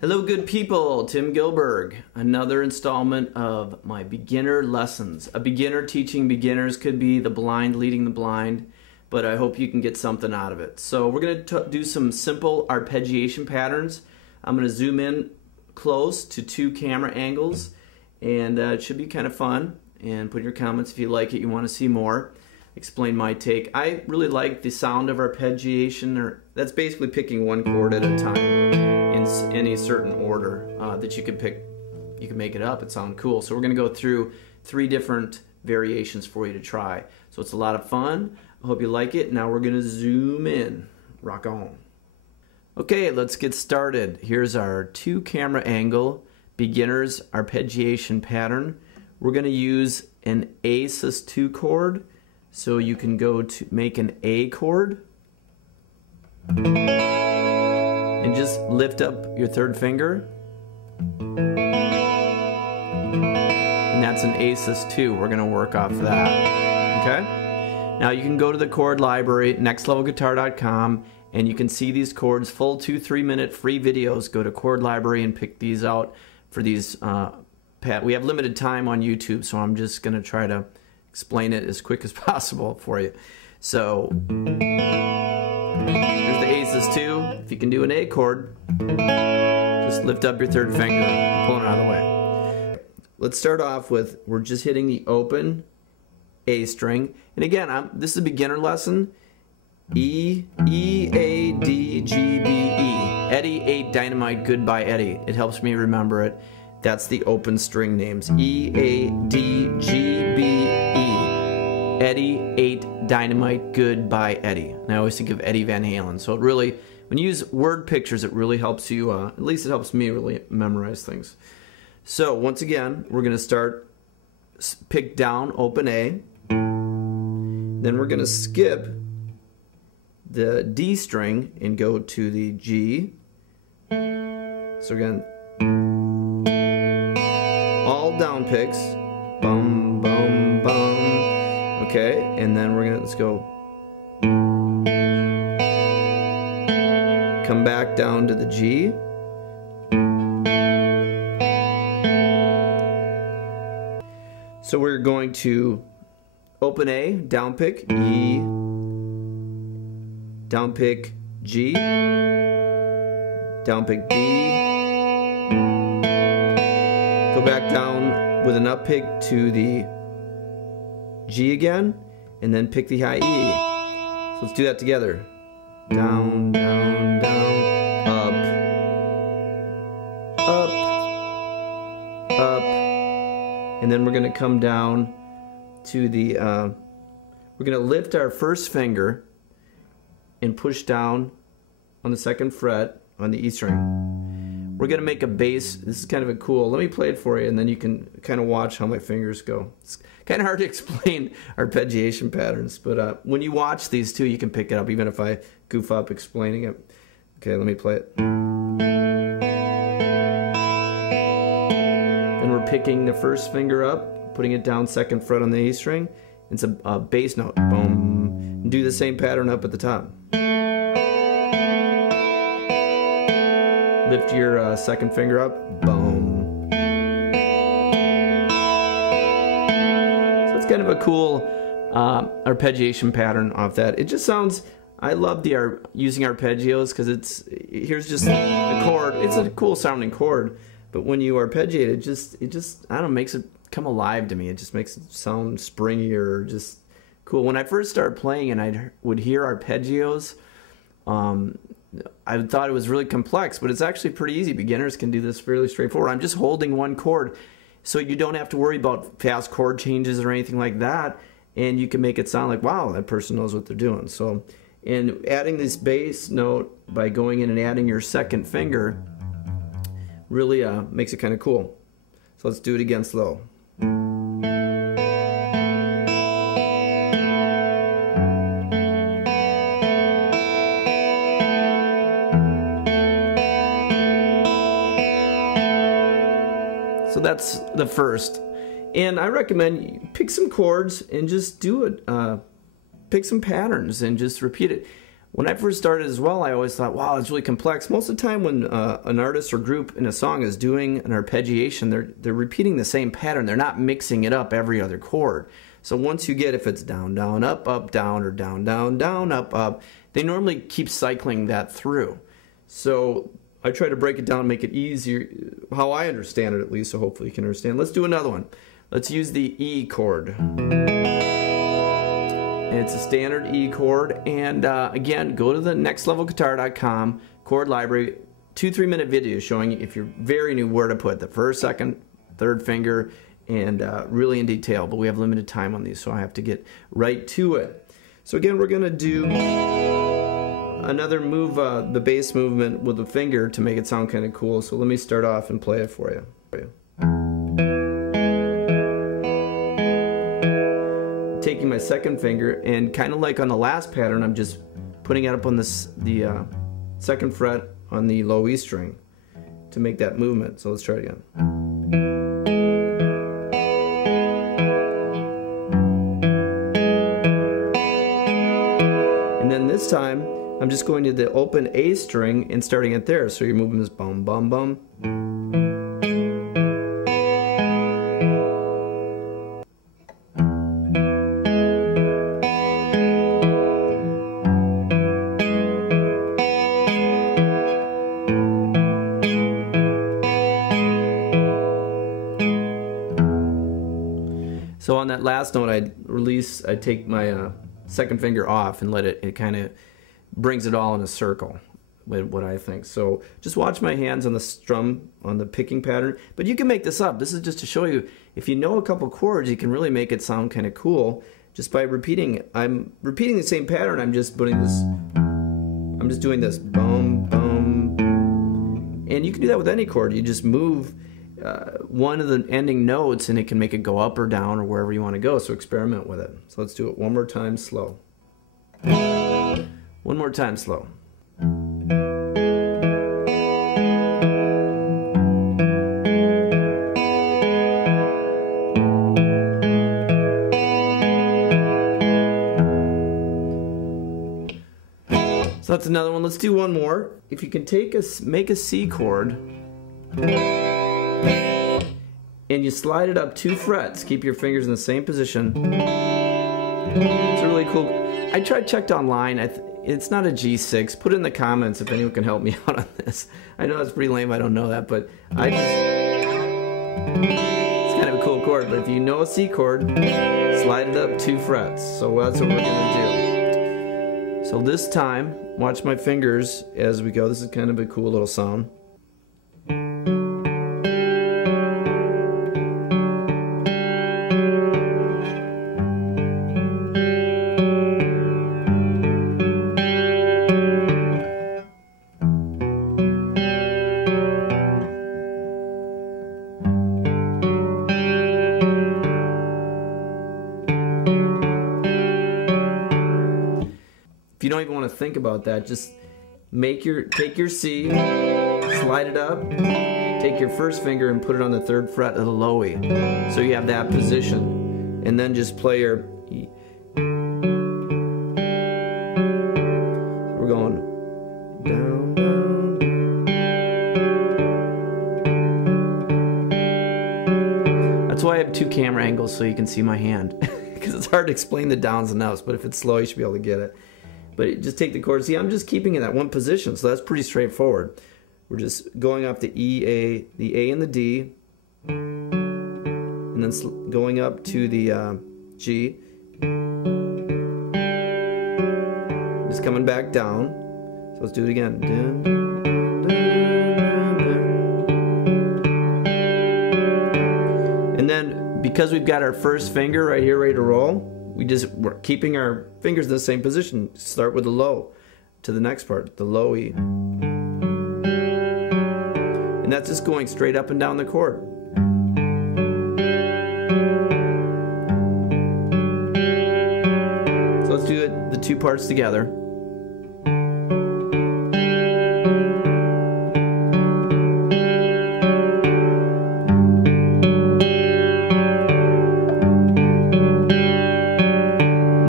Hello good people, Tim Gilberg. Another installment of my beginner lessons. A beginner teaching beginners, could be the blind leading the blind, but I hope you can get something out of it. So we're going to do some simple arpeggiation patterns. I'm going to zoom in close to 2 camera angles, and it should be kind of fun. And put your comments if you like it, you want to see more. Explain my take. I really like the sound of arpeggiation, or that's basically picking one chord at a time in any certain order that you could pick. You can make it up, it sounds cool. So we're going to go through 3 different variations for you to try. So it's a lot of fun. I hope you like it. Now we're going to zoom in. Rock on. Okay, let's get started. Here's our 2 camera angle beginner's arpeggiation pattern. We're going to use an A sus2 chord. So you can go to make an A chord and just lift up your 3rd finger, and that's an A sus2. We're going to work off that. Okay? Now you can go to the chord library, nextlevelguitar.com, and you can see these chords, full 2-3 minute free videos. Go to chord library and pick these out for these. We have limited time on YouTube, so I'm just going to try to explain it as quick as possible for you. So here's the A sus2. If you can do an A chord, just lift up your 3rd finger, pulling it out of the way. Let's start off with, we're just hitting the open A string. And again, this is a beginner lesson. E, E, A, D, G, B, E. Eddie ate dynamite, goodbye Eddie. It helps me remember it. That's the open string names. E, A, D, G, B, E. Eddie ate dynamite, goodbye Eddie. And I always think of Eddie Van Halen. So it really, when you use word pictures, it really helps you, at least it helps me really memorize things. So once again, we're going to start, pick down, open A. Then we're going to skip the D string and go to the G. So again, all down picks, bum, bum, bum. Okay, and then we're gonna, let's go. Come back down to the G. So we're going to open A, down pick, E, down pick, G, down pick, B. Go back down with an up pick to the G again, and then pick the high E. So let's do that together. Down, down, down, up, up, up, and then we're going to come down to the, we're going to lift our 1st finger and push down on the 2nd fret on the E string. We're going to make a bass. This is kind of a cool, let me play it for you, and then you can kind of watch how my fingers go. It's kind of hard to explain arpeggiation patterns, but when you watch these too, you can pick it up, even if I goof up explaining it. Okay, let me play it. And we're picking the 1st finger up, putting it down 2nd fret on the E string. It's a bass note. Boom. And do the same pattern up at the top. Lift your 2nd finger up, boom. So it's kind of a cool arpeggiation pattern off that. It just sounds, I love the using arpeggios because it's, here's just a chord. It's a cool sounding chord, but when you arpeggiate it just I don't know, makes it come alive to me. It just makes it sound springier, just cool. When I first started playing and I would hear arpeggios, I thought it was really complex, but it's actually pretty easy. Beginners can do this fairly straightforward. I'm just holding one chord, so you don't have to worry about fast chord changes or anything like that, and you can make it sound like, wow, that person knows what they're doing. So, and adding this bass note by going in and adding your 2nd finger really makes it kind of cool. So let's do it again slow. So that's the 1st. And I recommend you pick some chords and just do it. Pick some patterns and just repeat it. When I first started as well, I always thought, wow, it's really complex. Most of the time when an artist or group in a song is doing an arpeggiation, they're repeating the same pattern. They're not mixing it up every other chord. So once you get, if it's down, down, up, down, or down, down, down, up, they normally keep cycling that through. So I try to break it down and make it easier, how I understand it at least, so hopefully you can understand. Let's do another one. Let's use the E chord. And it's a standard E chord, and again, go to the nextlevelguitar.com chord library, 2-3 minute video showing you, if you're very new, where to put the first, second, third finger, and really in detail, but we have limited time on these, so I have to get right to it. So again, we're going to do another move, the bass movement with the finger to make it sound kind of cool. So let me start off and play it for you. Taking my second finger, and kind of like on the last pattern, I'm just putting it up on the second fret on the low E string to make that movement. So let's try it again. And then this time, I'm just going to the open A string and starting it there. So you're moving this bum, bum, bum. So on that last note, I take my second finger off and let it kind of brings it all in a circle, what I think. So just watch my hands on the strum, on the picking pattern. But you can make this up. This is just to show you, if you know a couple chords, you can really make it sound kind of cool just by repeating. I'm repeating the same pattern. I'm just putting this, I'm just doing this bum, bum. And you can do that with any chord. You just move one of the ending notes and it can make it go up or down or wherever you want to go. So experiment with it. So let's do it one more time slow. One more time slow. So that's another one. Let's do one more. If you can make a C chord and you slide it up 2 frets, keep your fingers in the same position. It's a really cool. I checked online. It's not a G6. Put it in the comments if anyone can help me out on this. I know that's pretty lame. I don't know that, but it's kind of a cool chord. But if you know a C chord, slide it up 2 frets. So that's what we're gonna do. So this time, watch my fingers as we go. This is kind of a cool little sound. If you don't even want to think about that, just take your C, slide it up, take your first finger and put it on the 3rd fret of the low E. So you have that position. And then just play your E. We're going down, down. That's why I have 2 camera angles so you can see my hand. Because it's hard to explain the downs and outs, but if it's slow you should be able to get it. But just take the chord. See, I'm just keeping it at one position, so that's pretty straightforward. We're just going off the E, the A and the D, and then going up to the G. Just coming back down. So let's do it again. And then, because we've got our first finger right here ready to roll, we're keeping our fingers in the same position. Start with the low to the next part, the low E. And that's just going straight up and down the chord. So let's do it, the 2 parts together.